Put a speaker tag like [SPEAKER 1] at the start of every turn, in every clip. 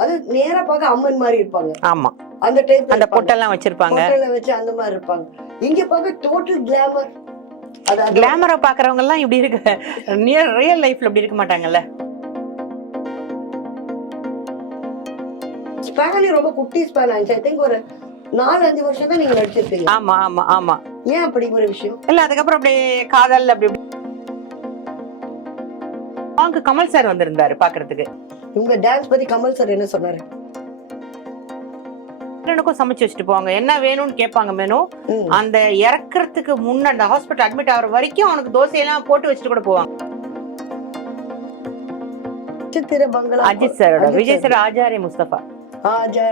[SPEAKER 1] அது நேரா பார்க்க அம்மன் மாதிரி இருப்பாங்க.
[SPEAKER 2] ஆமா.
[SPEAKER 1] அந்த டைப்
[SPEAKER 2] அந்த பொட்டெல்லாம் வச்சிருப்பாங்க.
[SPEAKER 1] வச்சு அந்த மாதிரி இருப்பாங்க. இங்க பார்க்க டோட்டல் கிளாமர்
[SPEAKER 2] கிளாமரா பாக்குறவங்க எல்லாம் இப்படி இருக்கு நியர் ரியல் லைஃப்ல இப்படி இருக்க மாட்டாங்கல்ல.
[SPEAKER 1] ஸ்பேனே ரொம்ப குட்டி ஸ்பேன் ஆச்சு ஐ திங்க் ஒரு நாலு அஞ்சு வருஷம் தான் நீங்க நடிச்சிருக்கீங்க
[SPEAKER 2] ஆமா ஆமா ஆமா.
[SPEAKER 1] ஏன் அப்படி ஒரு விஷயம்?
[SPEAKER 2] இல்ல அதுக்கப்புறம் அப்படியே காதல் அப்படி சாங்க்கு கமல் சார் வந்திருந்தாரு பாக்குறதுக்கு.
[SPEAKER 1] உங்க டான்ஸ் பத்தி கமல் சார் என்ன சொன்னாரு?
[SPEAKER 2] எனக்கும் சமைச்சு வச்சுட்டு போவாங்க. என்ன வேணும்னு கேட்பாங்க மெனு. அந்த இறக்கறதுக்கு முன்ன அந்த ஹாஸ்பிட்டல் அட்மிட் ஆகுற வரைக்கும் அவனுக்கு தோசையெல்லாம் போட்டு வச்சுட்டு கூட போவாங்க. அஜித் சாரோட
[SPEAKER 1] அஜித்
[SPEAKER 2] விஜய். சார் ஆச்சாரிய முஸ்தபா.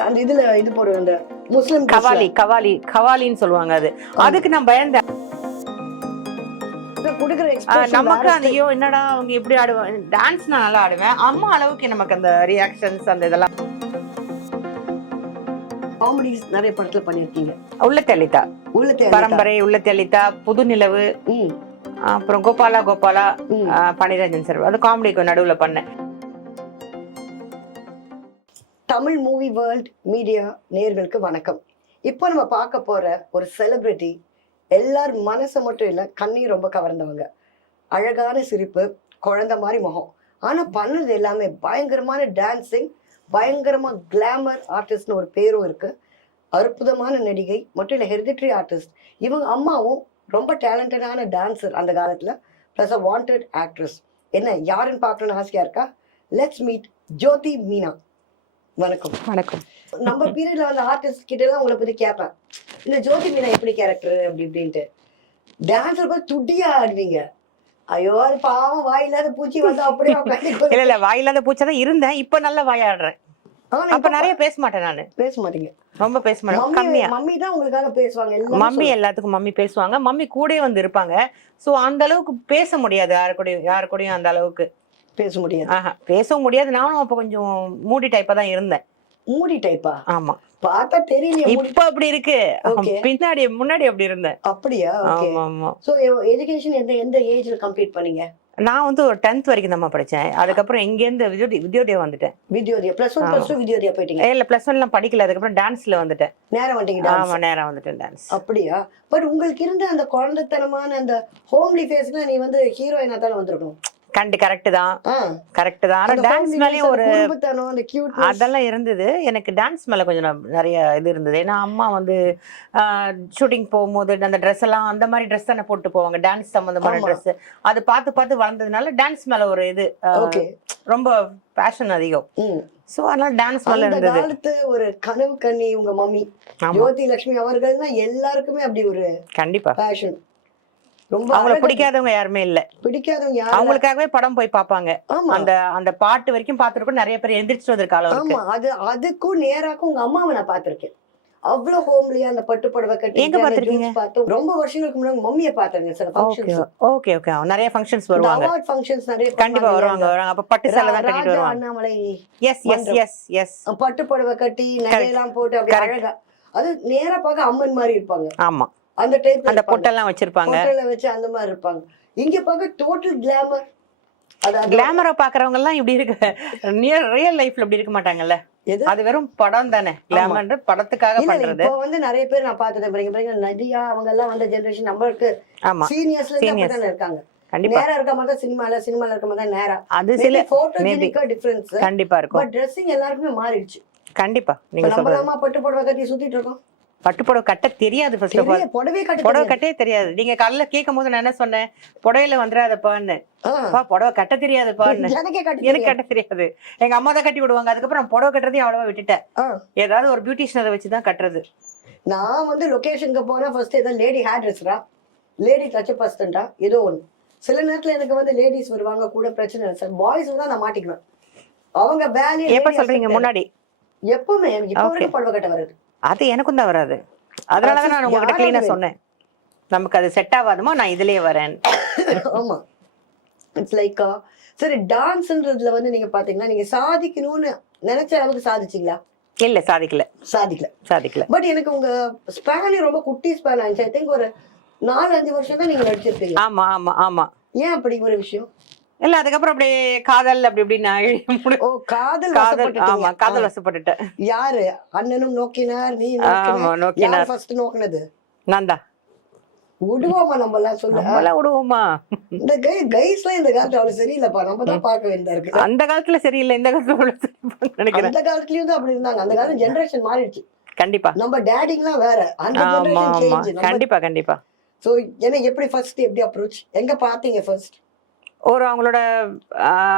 [SPEAKER 1] அந்த இதுல இது அந்த முஸ்லிம்.
[SPEAKER 2] கவாலி கவாலி கவாலின்னு சொல்லுவாங்க அது. அதுக்கு நான் பயந்தேன். நமக்கு அந்த ஐயோ என்னடா அவங்க எப்படி ஆடுவேன் டான்ஸ் நான் நல்லா ஆடுவேன். அம்மா அளவுக்கு நமக்கு அந்த ரியாக்ஷன்ஸ் அந்த இதெல்லாம்.
[SPEAKER 1] காமெடிஸ் நிறைய படத்துல பண்ணிருக்கீங்க
[SPEAKER 2] உள்ள தெளித்தா.
[SPEAKER 1] உள்ள
[SPEAKER 2] பரம்பரை உள்ள தெளித்தா புது நிலவு. அப்புறம் கோபாலா கோபாலா பனிரஞ்சன் சார். அது காமெடிக்கு நடுவுல பண்ணேன்.
[SPEAKER 1] தமிழ் மூவி வேர்ல்ட் மீடியா நேயர்களுக்கு வணக்கம். இப்போ நம்ம பார்க்க போற ஒரு செலிபிரிட்டி எல்லார் மனசை மட்டும் இல்லை கண்ணையும் ரொம்ப கவர்ந்தவங்க. அழகான சிரிப்பு குழந்தை மாதிரி முகம். ஆனால் பண்ணது எல்லாமே பயங்கரமான டான்ஸிங் பயங்கரமாக கிளாமர் ஆர்டிஸ்ட்னு ஒரு பேரும் இருக்குது அற்புதமான நடிகை மட்டும் இல்லை ஹெரிடிட்ரி ஆர்டிஸ்ட் இவங்க அம்மாவும் ரொம்ப டேலண்டடான டான்சர் அந்த காலத்தில் ப்ளஸ் அ வாண்டட் ஆக்ட்ரஸ் என்ன யாருன்னு பார்க்கணுன்னு ஆசையாக இருக்கா? லெட்ஸ் மீட் ஜோதி மீனா வணக்கம்.
[SPEAKER 2] வணக்கம்.
[SPEAKER 1] நம்ம பீரியட்ல வந்த ஆர்டிஸ்ட் கிட்ட எல்லாம் உங்களை பத்தி கேட்பேன் இந்த ஜோதி மீனா எப்படி கேரக்டர் அப்படி இப்படின்ட்டு. டான்ஸர் பார்த்து துடியா ஆடுவீங்க. ஐயோ அது பாவம் வாயில்லாத பூச்சி வந்து அப்படியே
[SPEAKER 2] இல்ல இல்ல வாயில்லாத பூச்சாதான் இருந்தேன். இப்ப நல்ல வாயாடுறேன். அப்ப நிறைய பேச மாட்டேன் நானு.
[SPEAKER 1] பேச மாட்டீங்க.
[SPEAKER 2] ரொம்ப பேச மாட்டேன். கம்மியா.
[SPEAKER 1] மம்மி தான் உங்களுக்காக பேசுவாங்க.
[SPEAKER 2] மம்மி எல்லாத்துக்கும் மம்மி பேசுவாங்க. மம்மி கூடயே வந்து இருப்பாங்க. சோ அந்த அளவுக்கு பேச முடியாது. யாரு கூடயும் யாரு கூடயும் அந்த அளவுக்கு.
[SPEAKER 1] பேச முடியாது.
[SPEAKER 2] ஆஹா பேசவும் முடியாது. நானும் அப்ப கொஞ்சம் மூடி டைப்பா தான் இருந்தேன்.
[SPEAKER 1] மூடி டைப்பா
[SPEAKER 2] ஆமா.
[SPEAKER 1] பார்த்தா தெரியலையே மூடி.
[SPEAKER 2] இப்ப அப்படி இருக்கு. பின்னாடி முன்னாடி அப்படி இருந்தேன்.
[SPEAKER 1] அப்படியா?
[SPEAKER 2] ஆமா ஆமா
[SPEAKER 1] சோ எஜுகேஷன் எந்த எந்த ஏஜ்ல கம்ப்ளீட் பண்ணீங்க?
[SPEAKER 2] நான் வந்து ஒரு டென்த் வரைக்கும் தான் படிச்சேன். அதுக்கப்புறம் இங்க இருந்து வித்யோதி வித்யோதயா வந்துட்டேன்.
[SPEAKER 1] Vidyodaya plus one. Plus two Vidyodaya போயிட்டீங்க?
[SPEAKER 2] இல்ல பிளஸ் ஒன்லாம் படிக்கல. அதுக்கப்புறம் டான்ஸ்ல வந்துட்டேன்.
[SPEAKER 1] நேரம் வந்துட்டீங்க dance.
[SPEAKER 2] ஆமா நேரா வந்துட்டேன் டான்ஸ்
[SPEAKER 1] அப்படியா? பட் உங்களுக்கு இருந்த அந்த குழந்தைத்தனமான அந்த ஹோம்லி ஃபேஸ்ல நீ வந்து ஹீரோயினா தானே வந்திருக்கணும்.
[SPEAKER 2] கண்டு கரெக்ட் தான். கரெக்ட் தான். ஆனா டான்ஸ்
[SPEAKER 1] face,
[SPEAKER 2] ஒரு அதெல்லாம் இருந்தது. எனக்கு டான்ஸ் மேல கொஞ்சம் நிறைய இது இருந்தது. ஏன்னா அம்மா வந்து ஷூட்டிங் போகும்போது அந்த ட்ரெஸ் எல்லாம் அந்த மாதிரி ட்ரெஸ் தானே போட்டு போவாங்க. டான்ஸ் சம்பந்தமான
[SPEAKER 1] ஆமா.
[SPEAKER 2] ட்ரெஸ் அது பார்த்து பார்த்து வளர்ந்ததுனால டான்ஸ் மேல ஒரு இது ரொம்ப பேஷன் அதிகம். சோ அதனால டான்ஸ் மேல இருந்தது.
[SPEAKER 1] காலத்து ஒரு கனவு கண்ணி உங்க மம்மி. ஜோதி லட்சுமி அவர்கள்னா எல்லாருக்குமே அப்படி ஒரு
[SPEAKER 2] கண்டிப்பா.
[SPEAKER 1] பேஷன் ரொம்ப
[SPEAKER 2] அவங்கள பிடிக்காதவங்க யாருமே இல்ல.
[SPEAKER 1] பிடிக்காதவங்க யாரு?
[SPEAKER 2] அவங்களுக்காகவே படம் போய் பார்ப்பாங்க அந்த அந்த பாட்டு வரைக்கும் பார்த்துருக்கோம் நிறைய பேர் எந்திரிச்சு வந்திருக்க அளவு இருக்கு
[SPEAKER 1] ஆமா அது அதுக்கும் நேராக்கும் உங்க அம்மாவை நான் பார்த்திருக்கேன் அவ்வளவு ஹோம்லியா அந்த பட்டு புடவை கட்டி
[SPEAKER 2] எங்க பார்த்திருக்கீங்க?
[SPEAKER 1] பார்த்து ரொம்ப வருஷங்களுக்கு முன்னாடி மம்மியை பார்த்திருக்கேன் சில
[SPEAKER 2] ஓகே
[SPEAKER 1] ஃபங்க்ஷன்ஸ்
[SPEAKER 2] ஓகே ஓகே. நிறைய ஃபங்க்ஷன்ஸ் வருவாங்க.
[SPEAKER 1] அவார்ட் ஃபங்க்ஷன்ஸ் நிறைய
[SPEAKER 2] கண்டிப்பா வருவாங்க வருவாங்க. அப்ப பட்டு சேலை தான் கட்டிட்டு வருவாங்க.
[SPEAKER 1] Annamalai
[SPEAKER 2] yes yes yes yes
[SPEAKER 1] பட்டு புடவை கட்டி நகையெல்லாம் போட்டு அப்படி
[SPEAKER 2] Correct.
[SPEAKER 1] அழகா அது நேரா பார்க்க அம்மன் மாதிரி இருப்பாங்க.
[SPEAKER 2] ஆமா.
[SPEAKER 1] அந்த டைப்
[SPEAKER 2] அந்த பொட்டெல்லாம் வச்சிருப்பாங்க.
[SPEAKER 1] பொட்டல வச்சு அந்த மாதிரி இருப்பாங்க. இங்க பார்க்க டோட்டல் கிளாமர் அது அது-
[SPEAKER 2] கிளாமரா பாக்குறவங்க எல்லாம் இப்படி இருக்கு நியர் ரியல் லைஃப்ல இப்படி இருக்க மாட்டாங்கல்ல? அது வெறும் படம் தானே. கிளாமர் படத்துக்காக பண்றது.
[SPEAKER 1] இப்போ வந்து நிறைய பேர் நான் பார்த்தது பாருங்க பாருங்க நதியா அவங்க எல்லாம் வந்த ஜெனரேஷன் நம்மளுக்கு
[SPEAKER 2] ஆமா.
[SPEAKER 1] சீனியர்ஸ்ல இருந்து இருக்காங்க.
[SPEAKER 2] கண்டிப்பா.
[SPEAKER 1] நேரா இருக்க மாதிரி சினிமால சினிமால இருக்க மாதிரி நேரா.
[SPEAKER 2] அது சில
[SPEAKER 1] போட்டோஜெனிக்கா டிஃபரன்ஸ்
[SPEAKER 2] கண்டிப்பா இருக்கும்.
[SPEAKER 1] பட் ட்ரெஸ்ஸிங் எல்லாருக்குமே மாறிடுச்சு.
[SPEAKER 2] கண்டிப்பா. நீங்க
[SPEAKER 1] நம்ம பட்டு புடவை கட்டி சுத்திட்டு இருக்கோம்.
[SPEAKER 2] பட்டு புடவை கட்ட தெரியாது ஃபர்ஸ்ட் ஆஃப் ஆல்
[SPEAKER 1] புடவை கட்ட
[SPEAKER 2] புடவை. கட்டே தெரியாது. நீங்க காலைல கேட்கும் போது நான் என்ன சொன்னேன்? புடவையில வந்துடாதப்பான்னு. பா புடவை கட்ட தெரியாதுப்பான்னு.
[SPEAKER 1] எனக்கே கட்ட
[SPEAKER 2] எனக்கு
[SPEAKER 1] தெரியாது.
[SPEAKER 2] கட்ட தெரியாது. எங்க அம்மா தான் கட்டி விடுவாங்க. அதுக்கப்புறம் புடவை கட்டுறதையும் அவ்வளவா விட்டுட்டேன். ஏதாவது ஒரு பியூட்டிஷியனை வச்சு தான் கட்டுறது.
[SPEAKER 1] நான் வந்து லொகேஷனுக்கு போனா ஃபர்ஸ்ட் ஏதோ லேடி ஹேர் ட்ரெஸ்ஸரா லேடி டச்சப் அசிஸ்டண்டா ஏதோ ஒண்ணு. சில நேரத்துல எனக்கு வந்து லேடிஸ் வருவாங்க கூட பிரச்சனை இல்லை. சார் பாய்ஸ் தான் நான் மாட்டிக்குவேன். அவங்க வேலையை
[SPEAKER 2] எப்ப சொல்றீங்க. முன்னாடி?
[SPEAKER 1] எப்பவுமே எனக்கு இப்ப. வரைக்கும் புடவை கட்ட வருது.
[SPEAKER 2] அது எனக்கும் தான் வராது. அதனாலதான் நான் உங்ககிட்ட கிளீனா சொன்னேன். நமக்கு அது செட் ஆகாதுமா நான் இதுலயே வரேன்.
[SPEAKER 1] ஆமா. இட்ஸ் லைக் சரி டான்ஸ்ன்றதுல வந்து நீங்க பாத்தீங்கன்னா நீங்க சாதிக்கணும்னு நினைச்ச அளவுக்கு சாதிச்சீங்களா?
[SPEAKER 2] இல்ல சாதிக்கல.
[SPEAKER 1] சாதிக்கல.
[SPEAKER 2] சாதிக்கல.
[SPEAKER 1] பட் எனக்கு உங்க ஸ்பேனே ரொம்ப குட்டி ஸ்பேன் ஆச்சு ஐ திங்க் ஒரு நாலு அஞ்சு வருஷம் தான் நீங்க நடிச்சிருக்கீங்க
[SPEAKER 2] ஆமா ஆமா ஆமா.
[SPEAKER 1] ஏன் அப்படி ஒரு விஷயம்?
[SPEAKER 2] இல்ல அதுக்கப்புறம் அப்படியே காதல் அப்படி இப்படி
[SPEAKER 1] ஓ காதல்
[SPEAKER 2] காதல் ஆமா. காதல். வசப்பட்டுட்டேன்.
[SPEAKER 1] யாரு? அண்ணனும் நோக்கினார் நீ நோக்கினார். ஃபர்ஸ்ட் நோக்கினது?
[SPEAKER 2] நான் தான்
[SPEAKER 1] விடுவோமா நம்ம எல்லாம் சொல்ல?
[SPEAKER 2] நம்மளாம் விடுவோமா?
[SPEAKER 1] இந்த கை கைஸ்லாம் இந்த காலத்துல அவ்வளவு சரியில்லைப்பா. நம்ம தான் பார்க்க வேண்டியதா இருக்கு.
[SPEAKER 2] அந்த காலத்துல சரியில்லை இந்த காலத்துல நினைக்கிறேன்.
[SPEAKER 1] அந்த காலத்துலயும் தான் அப்படி இருந்தாங்க. அந்த காலம் ஜெனரேஷன் மாறிடுச்சு.
[SPEAKER 2] கண்டிப்பா.
[SPEAKER 1] நம்ம டேடிங்லாம் வேற. அந்த
[SPEAKER 2] கண்டிப்பா கண்டிப்பா.
[SPEAKER 1] சோ என்ன எப்படி ஃபர்ஸ்ட் எப்படி அப்ரோச் எங்க பாத்தீங்க ஃபர்ஸ்ட்
[SPEAKER 2] ஒரு அவங்களோட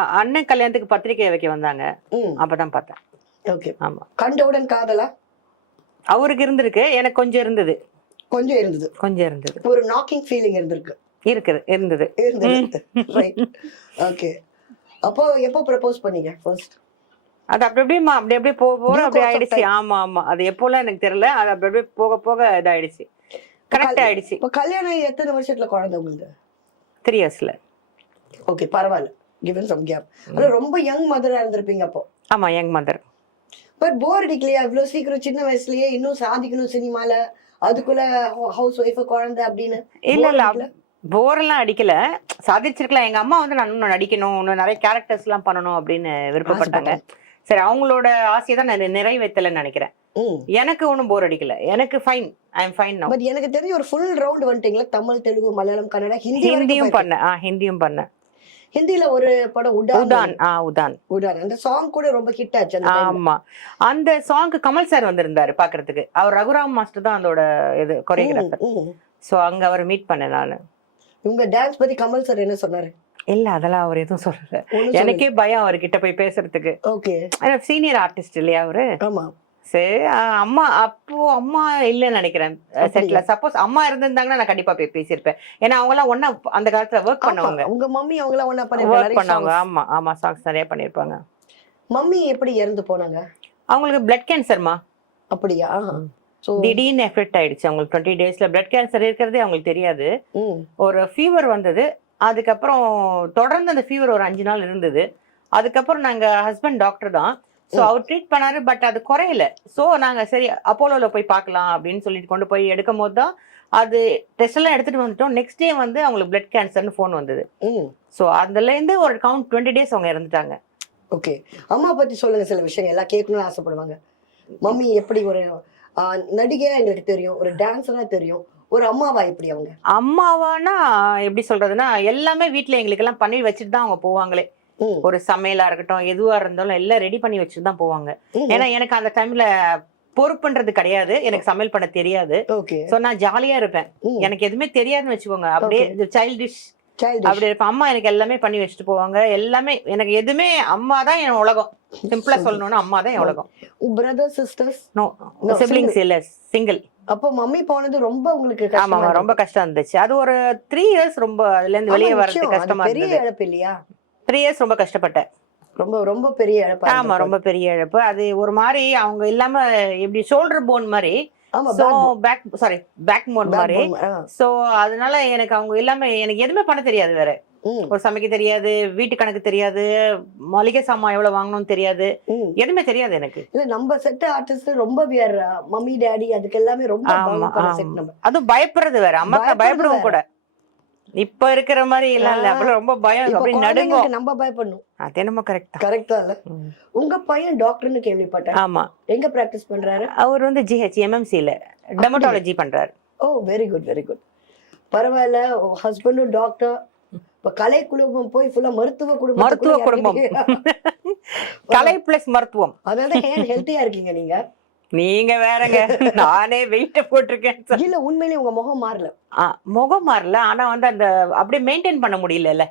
[SPEAKER 2] அண்ணன் கல்யாணத்துக்கு பத்திரிக்கை வைக்க வந்தாங்க. அப்பதான் பார்த்தேன்.
[SPEAKER 1] ஓகே.
[SPEAKER 2] ஆமா.
[SPEAKER 1] கண்டவுடன் காதலா?
[SPEAKER 2] அவருக்கு இருந்திருக்கு. எனக்கு கொஞ்சம் இருந்தது.
[SPEAKER 1] கொஞ்சம் இருந்தது.
[SPEAKER 2] கொஞ்சம் இருந்தது.
[SPEAKER 1] ஒரு நாக்கிங் ஃபீலிங் இருந்திருக்கு.
[SPEAKER 2] இருக்குது இருந்தது.
[SPEAKER 1] ஓகே அப்போ எப்போ ப்ரப்போஸ் பண்ணீங்க ஃபர்ஸ்ட்
[SPEAKER 2] அது அப்படி அப்படியே மா- அப்படி அப்படியே போக போக அப்படி ஆயிடுச்சு. ஆமா ஆமா. அது எப்போலாம் எனக்கு தெரியல. அது அப்படி அப்படியே போக போக இதாயிடுச்சு. கரெக்ட் ஆயிடுச்சு.
[SPEAKER 1] இப்போ கல்யாணம் எத்தனை வருஷத்துல குழந்தை உங்களுக்கு?
[SPEAKER 2] த்ரீ இயர்ஸ்ல
[SPEAKER 1] ஓகே பரவாயில்ல. கிவன் சம் கேப் ஆனா ரொம்ப யங் மதரா இருந்திருப்பீங்க அப்போ.
[SPEAKER 2] ஆமா யங் மதர்
[SPEAKER 1] பட் போர் அடிக்கலையா? இவ்வளவு சீக்கிரம் சின்ன வயசுலயே இன்னும் சாதிக்கணும் சினிமால? அதுக்குள்ள ஹவுஸ் ஒய்ஃப் குழந்தை அப்படின்னு
[SPEAKER 2] இல்ல இல்ல.
[SPEAKER 1] அடிக்கல?
[SPEAKER 2] போர் எல்லாம் அடிக்கல. சாதிச்சிருக்கலாம். எங்க அம்மா வந்து நான் இன்னும் நடிக்கணும் இன்னும் நிறைய கேரக்டர்ஸ் எல்லாம் பண்ணணும் அப்படின்னு விருப்பப்பட்டாங்க. சரி அவங்களோட ஆசையை தான் நான் நிறைவேற்றலைன்னு நினைக்கிறேன். எனக்கு ஒன்றும் போர் அடிக்கல. எனக்கு fine I am fine
[SPEAKER 1] but எனக்கு தெரிஞ்ச ஒரு ஃபுல் ரவுண்ட் வந்துட்டீங்களா? தமிழ் தெலுங்கு மலையாளம் கன்னடா ஹிந்தி
[SPEAKER 2] ஹிந்தியும். பண்ணேன். ஆ ஹிந்தியும் பண்ணேன்.
[SPEAKER 1] ஹிந்தில ஒரு படம் உடான்
[SPEAKER 2] உதான்
[SPEAKER 1] உடான். அந்த சாங் கூட ரொம்ப ஹிட் ஆச்சு.
[SPEAKER 2] ஆமா. அந்த சாங்க்கு கமல் சார் வந்திருந்தாரு பாக்குறதுக்கு. அவர் ரகுராம் மாஸ்டர் தான் அதோட இது கொரியோகிராஃபர். சோ அங்க அவர் மீட் பண்ணேன் நானு.
[SPEAKER 1] உங்க டான்ஸ் பத்தி கமல் சார் என்ன சொன்னாரு?
[SPEAKER 2] இல்ல அதெல்லாம் அவர் எதுவும் சொல்லல.
[SPEAKER 1] ஒண்ணும்
[SPEAKER 2] எனக்கே பயம் அவர்கிட்ட போய் பேசுறதுக்கு.
[SPEAKER 1] ஓகே
[SPEAKER 2] சீனியர் ஆர்டிஸ்ட் இல்லையா அவரு?
[SPEAKER 1] ஆமா.
[SPEAKER 2] சரி அம்மா அப்போ அம்மா இல்லைன்னு நினைக்கிறேன். செட்ல சப்போஸ் அம்மா இருந்திருந்தாங்கன்னா நான் கண்டிப்பா போய் பேசியிருப்பேன். ஏன்னா அவங்க எல்லாம் ஒன்னா அந்த காலத்துல ஒர்க் பண்ணவங்க.
[SPEAKER 1] உங்க மம்மி அவங்கள ஒண்ணா
[SPEAKER 2] ஒர்க் பண்ணவங்க.
[SPEAKER 1] பண்ணிருக்காங்க
[SPEAKER 2] ஆமா ஆமா சாங்ஸ் நிறைய பண்ணிருப்பாங்க.
[SPEAKER 1] மம்மி எப்படி இறந்து போனாங்க?
[SPEAKER 2] அவங்களுக்கு பிளட் கேன்சர்மா
[SPEAKER 1] அப்படியா?
[SPEAKER 2] திடீர்னு எஃபெக்ட் ஆயிடுச்சு. அவங்களுக்கு டுவெண்ட்டி டேஸ்ல பிளட் கேன்சர் இருக்கிறதே அவங்களுக்கு தெரியாது. ஒரு ஃபீவர் வந்தது. அதுக்கப்புறம் தொடர்ந்து அந்த ஃபீவர் ஒரு அஞ்சு நாள் இருந்தது. அதுக்கப்புறம் நாங்க ஹஸ்பண்ட் டாக்டர் தான். ஸோ அவர் ட்ரீட் பண்ணாரு பட் அது குறையல. ஸோ நாங்க சரி அப்போலோல போய் பார்க்கலாம் அப்படின்னு சொல்லிட்டு கொண்டு போய் எடுக்கும் போது தான் அது டெஸ்ட் எல்லாம் எடுத்துட்டு வந்துட்டோம். நெக்ஸ்ட் டே வந்து அவங்களுக்கு பிளட் கேன்சர்னு ஃபோன் வந்தது.
[SPEAKER 1] ம்
[SPEAKER 2] ஸோ அதுலேருந்து ஒரு கவுண்ட் டுவெண்ட்டி டேஸ் அவங்க இறந்துட்டாங்க.
[SPEAKER 1] ஓகே அம்மா பத்தி சொல்லுங்க சில விஷயங்கள். எல்லாம் கேட்கணும்னு ஆசைப்படுவாங்க. மம்மி எப்படி ஒரு நடிகையா எங்களுக்கு தெரியும் ஒரு டான்ஸரா தெரியும். ஒரு அம்மாவா எப்படி அவங்க?
[SPEAKER 2] அம்மாவானா எப்படி சொல்றதுன்னா எல்லாமே வீட்ல எங்களுக்கு எல்லாம் பண்ணி வச்சுட்டு தான் அவங்க போவாங்களே. ஒரு சமையலா இருக்கட்டும் எதுவா இருந்தாலும் எல்லாம் ரெடி பண்ணி வச்சுட்டு தான் போவாங்க. ஏன்னா எனக்கு அந்த டைம்ல பொறுப்புன்றது கிடையாது. எனக்கு சமையல் பண்ண தெரியாது. சோ நான் ஜாலியா இருப்பேன். எனக்கு எதுவுமே தெரியாதுன்னு வச்சுக்கோங்க. அப்படியே சைல்டிஷ்
[SPEAKER 1] சைல்டு
[SPEAKER 2] அப்படி இருப்பேன். அம்மா எனக்கு எல்லாமே பண்ணி வச்சுட்டு போவாங்க. எல்லாமே எனக்கு எதுவுமே அம்மா தான் என் உலகம். சிம்பிளா சொல்லணும்னா அம்மா தான் என் உலகம்.
[SPEAKER 1] பிரதர் சிஸ்டர்ஸ்
[SPEAKER 2] நோ சிப்ளிங்ஸ் இல்ல. சிங்கிள்
[SPEAKER 1] அப்போ மம்மி போனது ரொம்ப உங்களுக்கு
[SPEAKER 2] ஆமா ரொம்ப கஷ்டம் இருந்துச்சு. அது ஒரு த்ரீ இயர்ஸ் ரொம்ப அதுல இருந்து வெளியே வர்றது கஷ்டமா
[SPEAKER 1] பெரிய
[SPEAKER 2] இருந்தது.
[SPEAKER 1] இழப்பு இல்லையா?
[SPEAKER 2] த்ரீ இயர்ஸ் ரொம்ப கஷ்டப்பட்டேன்.
[SPEAKER 1] ரொம்ப ரொம்ப பெரிய இழப்பா
[SPEAKER 2] ஆமா. ரொம்ப பெரிய இழப்பு. அது ஒரு மாதிரி அவங்க இல்லாம எப்படி ஷோல்டர் போன் மாதிரி. So. Back sorry back bone மாதிரி. சோ அதனால எனக்கு அவங்க இல்லாம எனக்கு எதுவுமே பண்ண தெரியாது வேற. ஒரு சமைக்க தெரியாது வீட்டு கணக்கு தெரியாது மளிகை சாமான் எவ்வளவு வாங்கணும்னு தெரியாது. எதுவுமே தெரியாது எனக்கு.
[SPEAKER 1] இல்ல நம்ம செட் ஆர்டிஸ்ட் ரொம்ப மம்மி டாடி அதுக்கு எல்லாமே ரொம்ப
[SPEAKER 2] அதுவும் பயப்படுறது வேற. அம்மா பயப்படுவோம் கூட. இப்ப இருக்கிற மாதிரி எல்லாம் இல்ல. அப்பெல்லாம் ரொம்ப பயம். அப்படி
[SPEAKER 1] குழந்தைங்களுக்கு நம்ம பயப்படணும்.
[SPEAKER 2] அது என்னமோ கரெக்ட்
[SPEAKER 1] கரெக்டா இல்ல. உங்க பையன் டாக்டர்னு கேள்விப்பட்டேன்.
[SPEAKER 2] ஆமா.
[SPEAKER 1] எங்க பிராக்டிஸ் பண்றாரு?
[SPEAKER 2] அவர் வந்து ஜிஹெச் எம்எம்சில டெமட்டாலஜி பண்றாரு.
[SPEAKER 1] Oh very good very good பரவாயில்ல. ஹஸ்பண்டும் டாக்டர் இப்ப கலை குடும்பம் போய் ஃபுல்லா மருத்துவ குடும்பம்
[SPEAKER 2] மருத்துவ குடும்பம். கலை பிளஸ் மருத்துவம்.
[SPEAKER 1] அதனால ஹெல்த்தியா இருக்கீங்க நீங்க.
[SPEAKER 2] நீங்க வேறங்க. நானே வெயிட் போட்டிருக்கேன்.
[SPEAKER 1] இல்ல உண்மையிலேயே உங்க முகம் மாறல.
[SPEAKER 2] முகம் மாறல. ஆனா வந்து அந்த அப்படியே மெயின்டைன் பண்ண முடியல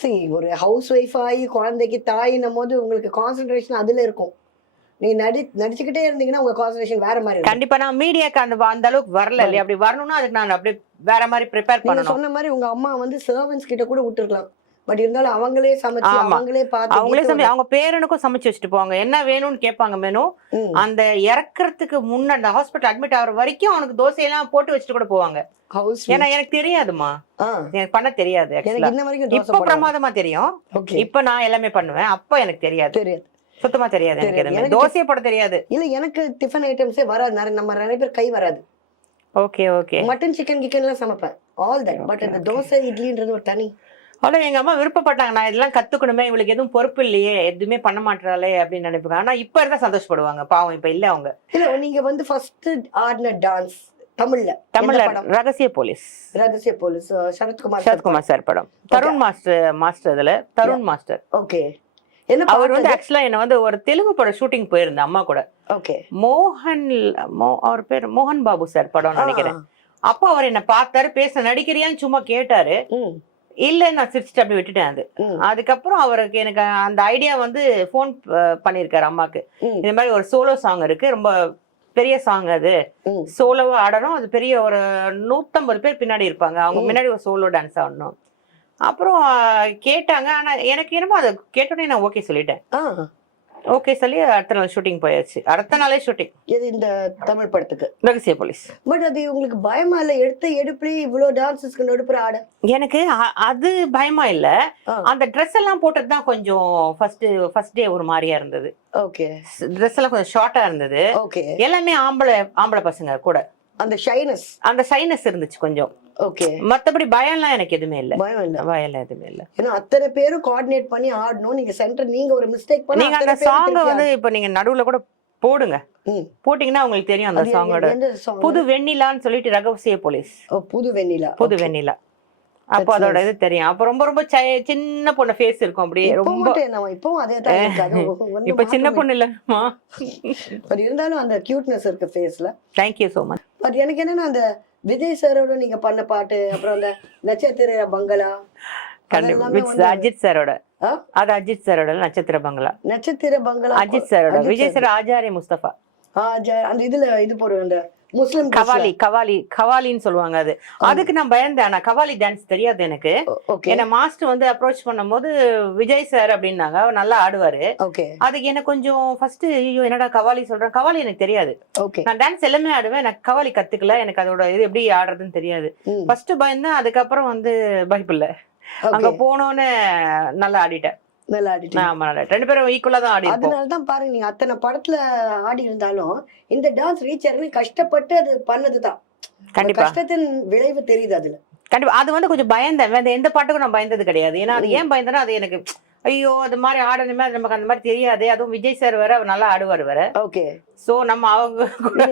[SPEAKER 1] சரி ஒரு ஹவுஸ் ஒய்ஃப் ஆகி குழந்தைக்கு தாயின்னும் போது உங்களுக்கு கான்சென்ட்ரேஷன் அதுல இருக்கும். நீங்க நடி நடிச்சுக்கிட்டே இருந்தீங்கன்னா உங்க கான்சென்ட்ரேஷன் வேற மாதிரி
[SPEAKER 2] கண்டிப்பா நான் மீடியாக்கு அந்த அந்த அளவுக்கு வரல இல்லையா? அப்படி வரணும்னா அதுக்கு நான் அப்படியே வேற மாதிரி ப்ரிப்பேர் பண்ணணும்.
[SPEAKER 1] சொன்ன மாதிரி உங்க அம்மா வந்து சர்வன்ஸ் கிட்ட கூட விட்டுருக்கலாம். பட் இருந்தாலும் அவங்களே சமைச்சு. அவங்களே பார்த்து
[SPEAKER 2] அவங்களே
[SPEAKER 1] வீட்டு
[SPEAKER 2] சமை அவங்க பேரனுக்கும் சமைச்சு வச்சுட்டு போவாங்க. என்ன வேணும்னு கேட்பாங்க மெனு. அந்த இறக்கறதுக்கு முன்ன அந்த ஹாஸ்பிட்டல் அட்மிட் ஆகுற வரைக்கும் அவனுக்கு தோசையெல்லாம் போட்டு வச்சுட்டு கூட போவாங்க. ஏன்னா எனக்கு தெரியாதுமா எனக்கு பண்ண தெரியாது இப்ப பிரமாதமா தெரியும். இப்ப நான் எல்லாமே பண்ணுவேன். அப்ப எனக்கு தெரியாது. சுத்தமா தெரியாது எனக்கு. எதுவுமே. தோசையே போட தெரியாது.
[SPEAKER 1] இல்ல எனக்கு டிஃபன் ஐட்டம்ஸே வராது. நம்ம நிறைய பேர் கை வராது.
[SPEAKER 2] ஓகே ஓகே
[SPEAKER 1] மட்டன் சிக்கன் கிக்கன் எல்லாம் சமைப்பேன் ஆல் தட் பட் அந்த தோசை இட்லின்றது ஒரு தனி
[SPEAKER 2] அவ்வளோ எங்க அம்மா விருப்பப்பட்டாங்க. நான் இதெல்லாம் கத்துக்கணுமே. இவளுக்கு எதுவும் பொறுப்பு இல்லையே. எதுவுமே பண்ண மாட்டாளே அப்படின்னு நினைப்பாங்க. ஆனா இப்ப இருந்தா சந்தோஷப்படுவாங்க. பாவம் இப்ப இல்ல அவங்க.
[SPEAKER 1] இல்ல நீங்க வந்து ஃபர்ஸ்ட் ஆடின டான்ஸ் தமிழ்ல.
[SPEAKER 2] தமிழ்ல? ரகசிய போலீஸ்.
[SPEAKER 1] ரகசிய போலீஸ் சரத்குமார்
[SPEAKER 2] சரத்குமார் சார் படம். தருண் மாஸ்டர் மாஸ்டர் அதுல. தருண் மாஸ்டர்.
[SPEAKER 1] ஓகே என்ன
[SPEAKER 2] அவர் வந்து ஆக்சுவலா என்ன வந்து ஒரு தெலுங்கு படம் ஷூட்டிங் போயிருந்தேன் அம்மா கூட.
[SPEAKER 1] ஓகே
[SPEAKER 2] மோகன் மோ அவர் பேர் மோகன் பாபு சார் படம் நினைக்கிறேன். அப்போ அவர் என்ன பார்த்தாரு பேச நடிக்கிறியான்னு சும்மா கேட்டாரு. இல்ல நான் சிரிச்சுட்டு அப்படி விட்டுட்டேன் அது. அதுக்கப்புறம் அவருக்கு எனக்கு அந்த ஐடியா வந்து ஃபோன் பண்ணியிருக்காரு அம்மாக்கு. இந்த மாதிரி ஒரு சோலோ சாங் இருக்கு. ரொம்ப பெரிய சாங் அது. சோலோவா ஆடணும். அது பெரிய ஒரு நூத்தம்பது பேர் பின்னாடி இருப்பாங்க. அவங்க. முன்னாடி ஒரு சோலோ டான்ஸ் ஆடணும். அப்புறம் கேட்டாங்க. ஆனா எனக்கு என்னமோ அதை கேட்டோடனே நான் ஓகே சொல்லிட்டேன். ஓகே சொல்லி அடுத்த நாள் ஷூட்டிங் போயாச்சு. அடுத்த நாளே ஷூட்டிங்
[SPEAKER 1] இது இந்த தமிழ் படத்துக்கு?
[SPEAKER 2] ரகசிய போலீஸ்.
[SPEAKER 1] பட் அது உங்களுக்கு பயமா இல்ல? எடுத்த எடுப்புலயே இவ்வளவு டான்ஸஸ்க்கு நடுப்புற ஆட?
[SPEAKER 2] எனக்கு அது பயமா இல்ல. அந்த ட்ரெஸ் எல்லாம் போட்டது தான் கொஞ்சம் ஃபர்ஸ்ட் ஃபர்ஸ்ட் டே ஒரு மாதிரியா இருந்தது.
[SPEAKER 1] ஓகே
[SPEAKER 2] ட்ரெஸ் எல்லாம் கொஞ்சம் ஷார்ட்டா இருந்தது.
[SPEAKER 1] ஓகே
[SPEAKER 2] எல்லாமே ஆம்பளை ஆம்பளை பசங்க கூட.
[SPEAKER 1] அந்த ஷைனஸ்
[SPEAKER 2] அந்த சைனஸ் இருந்துச்சு கொஞ்சம்.
[SPEAKER 1] ஓகே
[SPEAKER 2] மத்தபடி பயம்லாம் எனக்கு எதுவுமே இல்ல.
[SPEAKER 1] பயம் இல்ல.
[SPEAKER 2] பயம்லாம் எதுவுமே இல்ல.
[SPEAKER 1] ஏன்னா அத்தனை பேரும் கோஆர்டினேட் பண்ணி ஆடணும். நீங்க சென்டர் நீங்க ஒரு மிஸ்டேக் பண்ணா
[SPEAKER 2] நீங்க அந்த சாங்க வந்து இப்ப நீங்க நடுவுல கூட போடுங்க. போட்டீங்கன்னா உங்களுக்கு தெரியும் அந்த சாங்கோட? புது வெண்ணிலான்னு சொல்லிட்டு ரகசிய போலீஸ்.
[SPEAKER 1] ஓ, புது வெண்ணிலா.
[SPEAKER 2] புது. வெண்ணிலா. அப்போ அதோட இது தெரியும். அப்ப ரொம்ப ரொம்ப சை- சின்ன பொண்ணு ஃபேஸ் இருக்கும் அப்படியே. ரொம்ப இப்ப சின்ன பொண்ணு இல்லம்மா
[SPEAKER 1] இருந்தாலும் அந்த கியூட்னஸ் இருக்கு ஃபேஸ்ல
[SPEAKER 2] தேங்க்யூ ஸோ மச்
[SPEAKER 1] பட் எனக்கு என்னன்னா அந்த விஜய் சாரோட நீங்க பண்ண பாட்டு அப்புறம் அந்த நட்சத்திர பங்களா
[SPEAKER 2] கண்டிப்பா. அஜித் சாரோட? அது அஜித் சாரோட நட்சத்திர பங்களா.
[SPEAKER 1] நட்சத்திர பங்களா
[SPEAKER 2] அஜித் சாரோட. விஜய் சார் ஆச்சாரி முஸ்தபா.
[SPEAKER 1] ஆ, ஜ- அந்த இதுல இது போடுவோம் அந்த முஸ்லிம்
[SPEAKER 2] கவாலி கவாலி கவாலின்னு சொல்லுவாங்க அது. அதுக்கு நான் பயந்தேன். ஆனா கவாலி டான்ஸ் தெரியாது எனக்கு. என்ன மாஸ்டர் வந்து அப்ரோச் பண்ணும்போது விஜய் சார் அப்படின்னாங்க. நல்லா ஆடுவாரு. அதுக்கு எனக்கு கொஞ்சம் ஃபர்ஸ்ட் ஐயோ என்னடா கவாலி சொல்றேன்? கவாலி எனக்கு தெரியாது. நான் டான்ஸ் எல்லாமே ஆடுவேன். எனக்கு கவாலி கத்துக்கல. எனக்கு அதோட இது எப்படி ஆடுறதுன்னு தெரியாது. ஃபர்ஸ்ட் பயந்தேன். அதுக்கப்புறம் வந்து பயப்பில்ல
[SPEAKER 1] okay.
[SPEAKER 2] அங்க போனோன்னு நல்லா ஆடிட்டேன்.
[SPEAKER 1] நல்லா
[SPEAKER 2] ரெண்டு பேரும் ஈக்குவலா தான் ஆடி
[SPEAKER 1] அதனால தான் பாருங்க நீங்க அத்தனை படத்துல ஆடி இருந்தாலும் இந்த டான்ஸ் ரீச் ஆகணும் கஷ்டப்பட்டு அது பண்ணதுதான்.
[SPEAKER 2] கண்டிப்பா.
[SPEAKER 1] கஷ்டத்தின் விளைவு தெரியுது அதுல.
[SPEAKER 2] கண்டிப்பா. அது வந்து கொஞ்சம் பயந்தேன். எந்த பாட்டுக்கும் நான் பயந்தது கிடையாது. ஏன்னா அது ஏன் பயந்தேன்னா அது எனக்கு ஐயோ அது மாதிரி ஆடணுமே அது நமக்கு அந்த மாதிரி தெரியாது. அதுவும் விஜய் சார் வேற அவர் நல்லா ஆடுவார் வேற.
[SPEAKER 1] ஓகே
[SPEAKER 2] சோ நம்ம அவங்க கூட?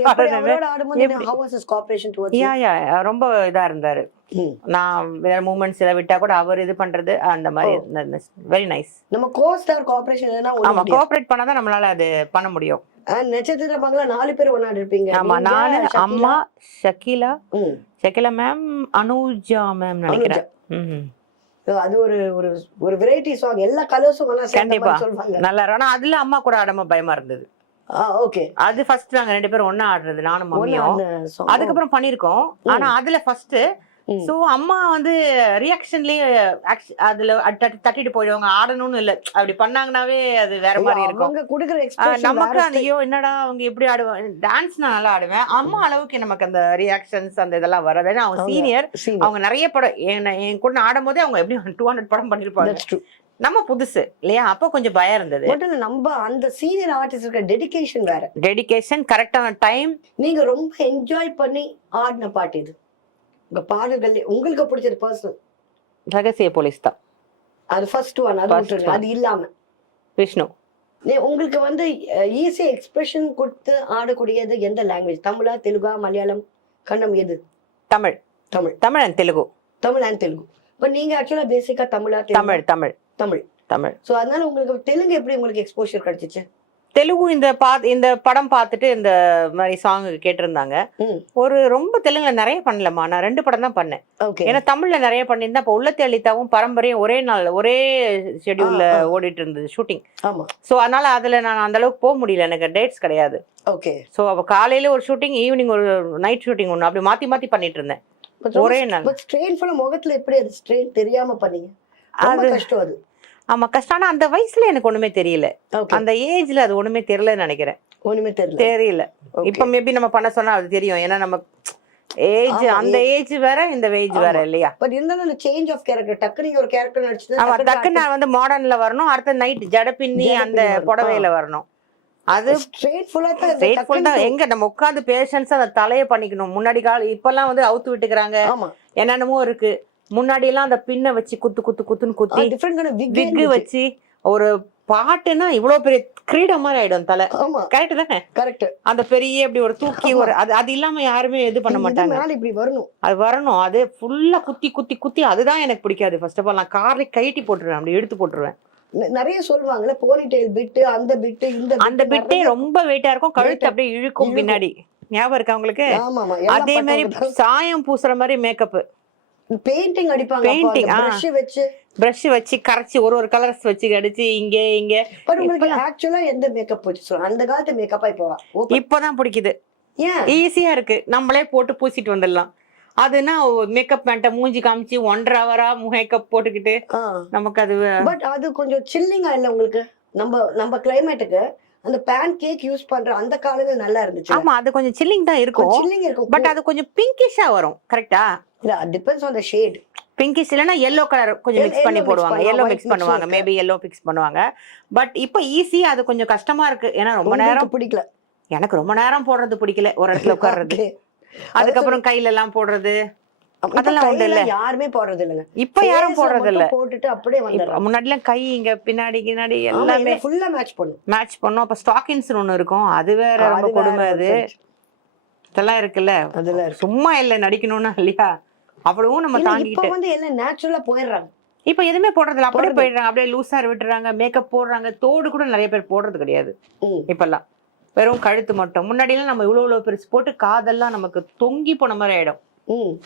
[SPEAKER 2] யா யா ரொம்ப இதா இருந்தாரு.
[SPEAKER 1] ம்.
[SPEAKER 2] நான் வேற மூமெண்ட்ஸ் எல்லாம் விட்டா கூட அவர் இது பண்றது அந்த மாதிரி வெரி நைஸ்
[SPEAKER 1] நம்ம கோ-ஸ்டார் கோஆபரேஷன் இல்லைன்னா
[SPEAKER 2] ஆமா கோஆபரேட் பண்ணாதான் நம்மளால அது பண்ண முடியும்.
[SPEAKER 1] நட்சத்திர பங்களா நாலு பேர் ஒன்னாடி இருப்பீங்க
[SPEAKER 2] ஆமா நானு அம்மா ஷக்கீலா? ஷக்கீலா மேம் அனுஜா மேம் நினைக்கிறேன்.
[SPEAKER 1] அது ஒரு ஒரு ஒரு வெரைட்டி சாங் எல்லா கலர்ஸும்
[SPEAKER 2] கண்டிப்பா. நல்லா இருக்கும். ஆனா அதுல அம்மா கூட ஆடாம பயமா இருந்தது.
[SPEAKER 1] ஓகே
[SPEAKER 2] அது ஃபர்ஸ்ட் நாங்க ரெண்டு பேரும் ஒண்ணா ஆடுறது நானும் மம்மியும். அதுக்கப்புறம் பண்ணிருக்கோம் ஆனா அதுல ஃபர்ஸ்ட் சோ அம்மா வந்து ரியாக்ஷன்லயே அதுல தட்டிட்டு போயிடுவாங்க. ஆடணும்னு இல்ல. அப்படி பண்ணாங்கனாவே அது வேற மாதிரி இருக்கும். நமக்கு அந்த ஐயோ என்னடா அவங்க எப்படி ஆடுவாங்க? டான்ஸ் நான் நல்லா ஆடுவேன். அம்மா அளவுக்கு நமக்கு அந்த ரியாக்ஷன்ஸ் அந்த இதெல்லாம் வராது. ஏன்னா அவங்க சீனியர் அவங்க நிறைய படம் என் கூட ஆடும் போதே அவங்க எப்படி டூ ஹண்ட்ரட் படம் பண்ணிருப்பாங்க. நம்ம புதுசு இல்லையா? அப்போ கொஞ்சம் பயம் இருந்தது.
[SPEAKER 1] நம்ம அந்த சீனியர் ஆர்டிஸ்ட் இருக்க டெடிகேஷன் வேற.
[SPEAKER 2] டெடிகேஷன் கரெக்டான டைம்
[SPEAKER 1] நீங்க ரொம்ப என்ஜாய் பண்ணி ஆடின பாட்டு இது. உங்க பாடல்கள் உங்களுக்கு பிடிச்சது பர்சனல்
[SPEAKER 2] ரகசிய போலீஸ் தான்.
[SPEAKER 1] அது ஃபர்ஸ்ட் ஒன் அது. அது இல்லாம.
[SPEAKER 2] விஷ்ணு.
[SPEAKER 1] உங்களுக்கு வந்து ஈஸி எக்ஸ்பிரஷன் கொடுத்து ஆடக்கூடியது எந்த லாங்குவேஜ் தமிழா தெலுங்கா மலையாளம்? கன்னடம் எது?
[SPEAKER 2] Tamil.
[SPEAKER 1] Tamil.
[SPEAKER 2] Tamil and Telugu.
[SPEAKER 1] Tamil and Telugu. But நீங்க ஆக்சுவலா பேசிக்கா தமிழா?
[SPEAKER 2] தமிழ் தமிழ்.
[SPEAKER 1] தமிழ்.
[SPEAKER 2] தமிழ்.
[SPEAKER 1] சோ அதனால உங்களுக்கு தெலுங்கு எப்படி உங்களுக்கு எக்ஸ்போஷர் கிடைச்சிச்சு?
[SPEAKER 2] தெலுங்கு இந்த பா இந்த படம் பார்த்துட்டு இந்த மாதிரி சாங் கேட்டிருந்தாங்க. ஒரு ரொம்ப தெலுங்குல நிறைய பண்ணலமா நான் ரெண்டு படம் தான் பண்ணேன்.
[SPEAKER 1] ஓகே.
[SPEAKER 2] ஏன்னா தமிழ்ல நிறைய பண்ணியிருந்தா இப்போ உள்ளத்தை அளித்தாவும் பரம்பரையும் ஒரே நாள் ஒரே ஷெட்யூல்ல. ஓடிட்டு இருந்தது ஷூட்டிங் ஸோ அதனால அதுல நான் அந்த அளவுக்கு போக முடியல. எனக்கு டேட்ஸ் கிடையாது.
[SPEAKER 1] ஓகே.
[SPEAKER 2] ஸோ அவ காலையில ஒரு ஷூட்டிங் ஈவினிங் ஒரு நைட் ஷூட்டிங் ஒன்று அப்படி மாத்தி மாத்தி பண்ணிட்டு இருந்தேன். ஒரே நாள்.
[SPEAKER 1] ஸ்ட்ரெயின் முகத்துல எப்படி அது ஸ்ட்ரெயின் தெரியாம பண்ணீங்க?
[SPEAKER 2] அது-
[SPEAKER 1] கஷ்டம் அது.
[SPEAKER 2] ஆமா கஷ்டம். ஆனா அந்த வயசுல எனக்கு ஒண்ணுமே தெரியல. அந்த ஏஜ்ல அது ஒண்ணுமே தெரியலன்னு நினைக்கிறேன்.
[SPEAKER 1] ஒண்ணுமே தெரியல.
[SPEAKER 2] இப்ப மேபி நம்ம பண்ண சொன்னா அது தெரியும். ஏன்னா நம்ம ஏஜ் அந்த ஏஜ் வேற இந்த ஏஜ் வேற. இல்லையா?
[SPEAKER 1] பட் இருந்தாலும் அந்த சேஞ்ச் ஆஃப் கேரக்டர் டக்கு நீங்க ஒரு கேரக்டர் நடிச்சது
[SPEAKER 2] ஆமா டக்கு நான் வந்து மாடர்ன்ல வரணும். அடுத்த நைட் ஜட பின்னி அந்த. புடவையில வரணும். அது
[SPEAKER 1] ஸ்ட்ரெயிட் ஃபுல்லா தான் இருக்கு.
[SPEAKER 2] ஸ்ட்ரெயிட் ஃபுல் தான்.
[SPEAKER 1] டக்குன்னு
[SPEAKER 2] எங்க நம்ம உட்காந்து பேஷன்ஸ் அந்த தலைய பண்ணிக்கணும். முன்னாடி கால இப்பெல்லாம் வந்து அவுத்து விட்டுக்கிறாங்க. என்னென்னமோ இருக்கு. முன்னாடி எல்லாம் அந்த பின்ன வச்சு குத்து குத்து குத்துன்னு குத்தி விக்கு
[SPEAKER 1] விக்
[SPEAKER 2] வச்சு ஒரு பாட்டுன்னா இவ்வளவு பெரிய கிரீடம் மாதிரி ஆயிடும் தலை. கரெக்ட் தானே?
[SPEAKER 1] கரெக்ட்
[SPEAKER 2] அந்த பெரிய இப்படி ஒரு தூக்கி ஒரு அது அது இல்லாம யாருமே இது பண்ண மாட்டாங்க.
[SPEAKER 1] இப்படி வரணும்.
[SPEAKER 2] அது வரணும். அது ஃபுல்லா குத்தி குத்தி குத்தி அதுதான் எனக்கு பிடிக்காது. ஃபர்ஸ்ட் ஆஃப் ஆல் நான் கார்ல கைட்டி போட்டுருவேன். அப்படி எடுத்து போட்டுருவேன்.
[SPEAKER 1] நிறைய சொல்லுவாங்கல்ல போனி டெயில் பிட்டு அந்த பிட்டு இந்த
[SPEAKER 2] அந்த பிட்டே ரொம்ப வெயிட்டா இருக்கும். கழுத்து அப்படியே இழுக்கும். பின்னாடி. ஞாபகம் இருக்கா உங்களுக்கு? அதே மாதிரி சாயம் பூசுற மாதிரி மேக்கப்
[SPEAKER 1] பெயிண்டிங் அடிப்பாங்க
[SPEAKER 2] ஆ.
[SPEAKER 1] பிரஷ் வச்சு.
[SPEAKER 2] பிரஷ் வச்சு கரைச்சி ஒரு ஒரு கலர்ஸ் வச்சு அடிச்சு இங்க இங்க.
[SPEAKER 1] பட் உங்களுக்கு ஆக்சுவலா எந்த மேக்கப் சொல்லுங்க அந்த காலத்து மேக்கப்பா இப்போ
[SPEAKER 2] இப்பதான் பிடிக்குது. ஈஸியா இருக்கு. நம்மளே போட்டு பூசிட்டு வந்துடலாம். அதுனா மேக்கப் பேண்ட்டை மூஞ்சி காமிச்சு ஒன்றரை ஹவரா மேக்கப் போட்டுக்கிட்டு நமக்கு அது
[SPEAKER 1] பட் அது கொஞ்சம் சில்லிங்கா இல்ல உங்களுக்கு? நம்ம நம்ம கிளைமேட்டுக்கு அந்த பேன் கேக் யூஸ் பண்ற அந்த காலத்துல நல்லா இருந்துச்சு.
[SPEAKER 2] ஆமா அது கொஞ்சம் சில்லிங் தான் இருக்கும்.
[SPEAKER 1] சில்லிங் இருக்கும்.
[SPEAKER 2] பட் அது கொஞ்சம் பிங்கிஷா வரும் கரெக்டா
[SPEAKER 1] இல்ல depends on the shade
[SPEAKER 2] pinkish இல்லைன்னா எல்லோ கலர் கொஞ்சம் மிக்ஸ் பண்ணி போடுவாங்க. எல்லோ மிக்ஸ்
[SPEAKER 1] mix
[SPEAKER 2] பண்ணுவாங்க. மேபி எல்லோ மிக்ஸ் பண்ணுவாங்க. பட் இப்போ ஈஸி அது கொஞ்சம் கஷ்டமா இருக்கு. ஏன்னா ரொம்ப நேரம்
[SPEAKER 1] பிடிக்கல.
[SPEAKER 2] எனக்கு ரொம்ப நேரம் போடுறது பிடிக்கல. ஒரு இடத்துல உட்கார்றது. அதுக்கப்புறம் கையில எல்லாம் போடுறது. அதெல்லாம் உண்டு
[SPEAKER 1] கையில
[SPEAKER 2] இல்ல?
[SPEAKER 1] யாருமே போடுறது இல்லைங்க.
[SPEAKER 2] இப்ப யாரும் போடுறது இல்ல.
[SPEAKER 1] போட்டுட்டு அப்படியே வந்துடுறாங்க
[SPEAKER 2] முன்னாடிலாம் கை இங்க பின்னாடி கின்னாடி
[SPEAKER 1] ஆமா
[SPEAKER 2] எல்லாமே
[SPEAKER 1] ஃபுல்லா மேட்ச் பண்ணும்.
[SPEAKER 2] மேட்ச் பண்ணோம். அப்ப ஸ்டாக்கின்ஸ் ஒண்ணு இருக்கும். அது வேற ரொம்ப கொடுமை அது. இதெல்லாம் இருக்குல்ல.
[SPEAKER 1] அதெல்லாம்
[SPEAKER 2] சும்மா இல்ல நடிக்கணும்னா இல்லையா? அவ்வளவும் நம்ம தாண்டிக்கிட்டு
[SPEAKER 1] வந்து எல்லாம் நேச்சுரலா போயிடுறாங்க.
[SPEAKER 2] இப்ப எதுவுமே போடுறது இல்ல. அப்படியே. போயிடுறாங்க. அப்படியே லூசா விட்டுறாங்க. மேக்கப் போடுறாங்க. தோடு கூட நிறைய பேர் போடுறது கிடையாது. இப்பெல்லாம். வெறும் கழுத்து மட்டும். முன்னாடி எல்லாம் நம்ம இவ்வளவு இவ்வளவு பெருசு போட்டு காதெல்லாம் நமக்கு தொங்கி போன மாதிரி ஆயிடும்.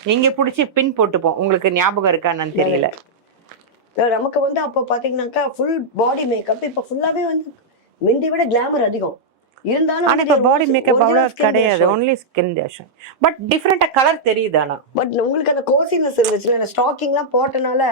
[SPEAKER 2] நீங்க புடிச்சு பின் போட்டுப்போம். உங்களுக்கு ஞாபகம் இருக்கா என்னன்னு தெரியல.
[SPEAKER 1] நமக்கு வந்து அப்ப பாத்தீங்கன்னாக்கா ஃபுல் பாடி மேக்கப் இப்ப ஃபுல்லாவே வந்து முந்தி விட கிளாமர் அதிகம். இருந்தாலும்
[SPEAKER 2] ஆனா இப்ப பாடி மேக்கப் அவ்வளவு கிடையாது. ஒன்லி ஸ்கின் டேஷன் பட் டிஃப்ரெண்டா கலர் தெரியுது ஆனா.
[SPEAKER 1] பட் உங்களுக்கு அந்த கோசினஸ் இருந்துச்சுல அந்த ஸ்டாக்கிங்லாம் போட்டனால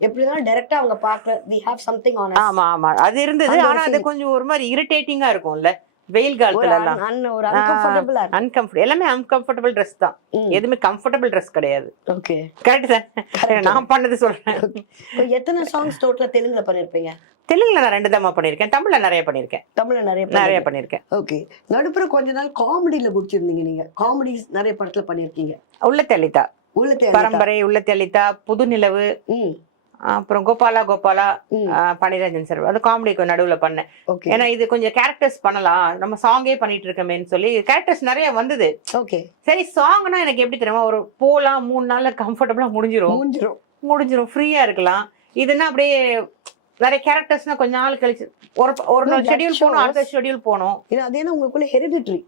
[SPEAKER 1] எப்படினாலும் டைரக்டா அவங்க பார்க்கல வி ஹேவ் சம்திங் ஆன்
[SPEAKER 2] ஆமா ஆமா. அது இருந்தது.
[SPEAKER 1] அந்த ஒரு
[SPEAKER 2] ஆனா அது. கொஞ்சம் ஒரு மாதிரி இரிட்டேட்டிங்கா இருக்கும்ல. வெயில் காலத்துல எல்லாம்
[SPEAKER 1] அன்கம்ஃபர்டபுளா
[SPEAKER 2] அன்கம்ஃபர்ட் எல்லாமே அன்கம்ஃபர்டபுள் ட்ரெஸ் தான். எதுவுமே கம்ஃபர்டபுள் ட்ரெஸ் கிடையாது.
[SPEAKER 1] ஓகே.
[SPEAKER 2] கரெக்ட் தான் நான் பண்ணது சொல்றேன்.
[SPEAKER 1] எத்தனை சாங்ஸ் டோட்டலா தெலுங்குல பண்ணிருப்பீங்க?
[SPEAKER 2] தெலுங்குல நான் ரெண்டு தம்மா பண்ணிருக்கேன். தமிழ்ல நிறைய பண்ணிருக்கேன்.
[SPEAKER 1] தமிழ்ல நிறைய
[SPEAKER 2] நிறைய பண்ணிருக்கேன்.
[SPEAKER 1] ஓகே. நடுப்புற கொஞ்ச நாள் காமெடியில குடிச்சிருந்தீங்க நீங்க. காமெடி நிறைய படத்துல பண்ணிருக்கீங்க.
[SPEAKER 2] உள்ள தெளித்தா
[SPEAKER 1] உள்ள
[SPEAKER 2] பரம்பரை உள்ள தெளித்தா புது நிலவு. அப்புறம் கோபாலா கோபாலா பனிரஞ்சன் சார். அது காமெடிக்கு நடுவுல பண்ணேன்.
[SPEAKER 1] ஓகே
[SPEAKER 2] ஏன்னா இது கொஞ்சம் கேரக்டர்ஸ் பண்ணலாம். நம்ம சாங்கே பண்ணிட்டு இருக்கமேன்னு சொல்லி கேரக்டர்ஸ் நிறைய வந்தது.
[SPEAKER 1] ஓகே
[SPEAKER 2] சரி சாங்னா எனக்கு எப்படி தெரியுமா? ஒரு போலாம் மூணு நாள்ல கம்ஃபர்டபுளா முடிஞ்சிரும்.
[SPEAKER 1] மூஞ்சிரும்
[SPEAKER 2] முடிஞ்சிரும். ஃப்ரீயா இருக்கலாம். இதுன்னா அப்படியே நிறைய கேரக்டர்ஸ்னா கொஞ்ச நாள் கழிச்சு ஒரு ஒரு நாள் ஷெட்யூல் போகணும் அடுத்த ஷெட்யூல் போகணும்
[SPEAKER 1] ஏன்னா அது ஏன்னா உங்களுக்குள்ள ஹெரிடிட்ரி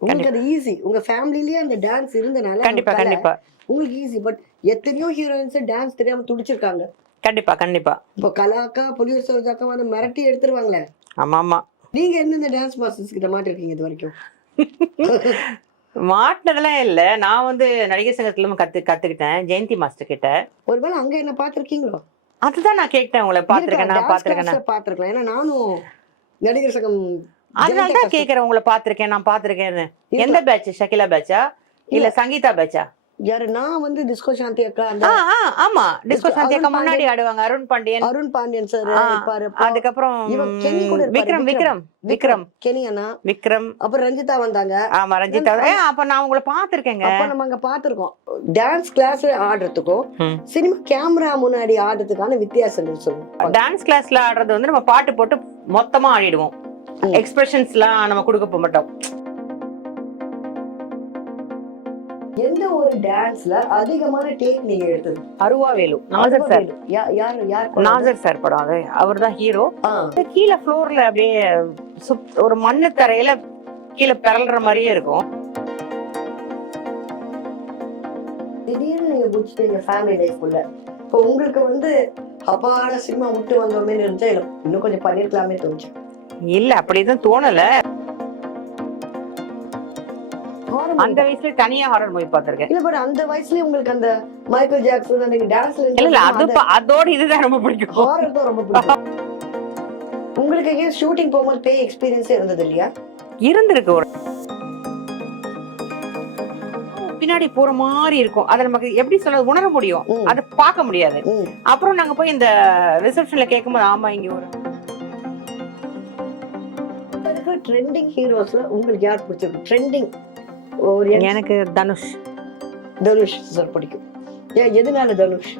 [SPEAKER 1] உங்களுக்கு அது ஈஸி உங்க ஃபேமிலிலயே அந்த டான்ஸ் இருந்தனால
[SPEAKER 2] கண்டிப்பா கண்டிப்பா.
[SPEAKER 1] உங்களுக்கு ஈஸி பட் எத்தனையோ ஹீரோயின்ஸ் டான்ஸ் தெரியாம துடிச்சிருக்காங்க.
[SPEAKER 2] கண்டிப்பா கண்டிப்பா.
[SPEAKER 1] இப்போ கலாக்கா புலியூர் சரோஜாக்கா வந்து மிரட்டி எடுத்துருவாங்களே?
[SPEAKER 2] ஆமா ஆமா.
[SPEAKER 1] நீங்க எந்தெந்த டான்ஸ் மாஸ்டர்ஸ் கிட்ட மாட்டிருக்கீங்க இது வரைக்கும்?
[SPEAKER 2] மாட்டினதெல்லாம் இல்ல. நான் வந்து நடிகர் சங்கத்துல கத்து கத்துக்கிட்டேன் ஜெயந்தி மாஸ்டர் கிட்ட.
[SPEAKER 1] ஒருவேளை அங்க என்ன பாத்திருக்கீங்களோ
[SPEAKER 2] அதுதான் நான் கேட்டேன் உங்களை. பாத்திருக்கேன் நான் பாத்திருக்கேன்
[SPEAKER 1] பாத்திருக்கலாம் ஏன்னா நானும் நடிகர் சங்கம்
[SPEAKER 2] அதனால தான் கேக்குறேன் உங்களை பாத்திருக்கேன் நான் பாத்திருக்கேன்னு எந்த பேட்ச் ஷகிலா பேட்சா இல்ல சங்கீதா பேட்சா
[SPEAKER 1] யாரு நான் வந்து டிஸ்கோ சாந்தி அக்கா அந்த
[SPEAKER 2] ஆமா. டிஸ்கோ சாந்தி அக்கா. முன்னாடி ஆடுவாங்க. அருண் பாண்டியன்.
[SPEAKER 1] அருண் பாண்டியன் சார் இருப்பாரு
[SPEAKER 2] அதுக்கப்புறம்
[SPEAKER 1] இவன் கென்னி கூட
[SPEAKER 2] விக்ரம் விக்ரம். விக்ரம்
[SPEAKER 1] கெனி அண்ணா.
[SPEAKER 2] விக்ரம்.
[SPEAKER 1] அப்புறம் ரஞ்சிதா வந்தாங்க.
[SPEAKER 2] ஆமா ரஞ்சிதா. அப்ப நான் உங்களை பாத்திருக்கேங்க
[SPEAKER 1] அப்ப நம்ம அங்க பாத்திருக்கோம் டான்ஸ் கிளாஸ் ஆடுறதுக்கும். சினிமா கேமரா முன்னாடி ஆடுறதுக்கான வித்தியாசங்கள் சொல்லுவோம்
[SPEAKER 2] டான்ஸ் கிளாஸ்ல ஆடுறது வந்து நம்ம பாட்டு போட்டு மொத்தமா ஆடிடுவோம். எக்ஸ்பிரஷன்ஸ்லாம் நம்ம கொடுக்க போக மாட்டோம்.
[SPEAKER 1] ஒரு டான்ஸ்ல அதிகமான டேக் நீங்க எடுத்தது.
[SPEAKER 2] அருவாவேலு நாசர் சார்.
[SPEAKER 1] யார் யார்?
[SPEAKER 2] நாசர் சார் படம் அது. அவர் தான் ஹீரோ கீழே ஃப்ளோர்ல அப்படியே ஒரு மண்ணு தரையில கீழே பிறல்ற மாதிரியே இருக்கும்.
[SPEAKER 1] திடீர்னு நீங்க முடிச்சிட்டீங்க ஃபேமிலி லைஃப்குள்ள இப்போ உங்களுக்கு வந்து அப்பாட சினிமா விட்டு வந்தோமே இருந்துச்சா இன்னும் கொஞ்சம் பண்ணிருக்கலாமே தோணுச்சு?
[SPEAKER 2] இல்ல அப்படிதான் தோணல. அந்த வயசுல தனியா ஹாரர் மூவி பார்த்திருக்கேன்.
[SPEAKER 1] இல்ல பட் அந்த வயசுலயே உங்களுக்கு அந்த மைக்கேல் ஜாக்சன் அந்த டான்ஸ்ல
[SPEAKER 2] இல்ல இல்ல அது ப- அதோட இதுதான் ரொம்ப பிடிக்கும்.
[SPEAKER 1] ஹாரர் தான் ரொம்ப பிடிக்கும். உங்களுக்கு ஏன் ஷூட்டிங் போகும்போது பேய் எக்ஸ்பீரியன்ஸே இருந்தது இல்லையா?
[SPEAKER 2] இருந்திருக்கு ஒரு பின்னாடி போற மாதிரி இருக்கும். அதை நமக்கு எப்படி சொல்றது? உணர முடியும். அதை பார்க்க முடியாது. அப்புறம் நாங்க போய் இந்த ரிசப்ஷன்ல கேட்கும்போது ஆமா இங்க ஒரு
[SPEAKER 1] ட்ரெண்டிங் ஹீரோஸ்ல உங்களுக்கு யார் பிடிச்சிருக்கு? ட்ரெண்டிங் ஒரு எனக்கு
[SPEAKER 2] எனக்கு தனுஷ்.
[SPEAKER 1] தனுஷ் சார் பிடிக்கும். ஏன் எதனால தனுஷ்?